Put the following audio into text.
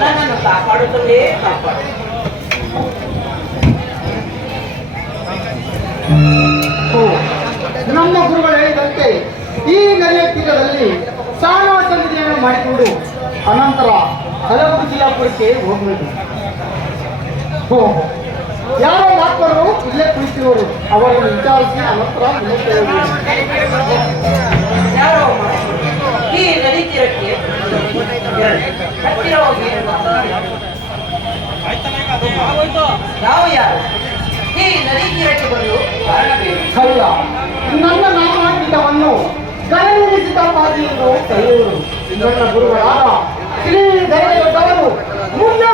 ನನ್ನನ್ನು ಕಾಪಾಡುತ್ತಲೇ ಕಾಪಾಡು. ನಮ್ಮ ಗುರುಗಳು ಹೇಳಿದಂತೆ ಈ ನದಿಯ ತೀರದಲ್ಲಿ ಸ್ನಾನ ಸಮಿತಿಯನ್ನು ಮಾಡಿಕೊಂಡು ಅನಂತರ ಹಲಬುರ್ಜಿಯಾಪುರಕ್ಕೆ ಹೋಗಬೇಕು. ಯಾರೋ ಡಾಕ್ಟರು ಇಲ್ಲೇ ಕುಳಿತಿರುವರು, ಅವರನ್ನು ವಿಚಾರಿಸಿ ಅನಂತರ ಯಾರೋ ಈ ನದಿ ತೀರಕ್ಕೆ ಹತ್ತಿರ ಹೋಗಿ ನಾವು ಯಾರು ಈ ನದಿ ತೀರಕ್ಕೆ ಬಂದು ಅಲ್ಲ, ನನ್ನ ನಾಮಾಂಕಿತವನ್ನು ಗಣನಿಸಿದ ಪಾದಿಯನ್ನು ಕರೆಯುವರು. ನನ್ನ ಗುರುಗಳಾದ ಶ್ರೀ ದೈವದವರು ಮುಂದೆ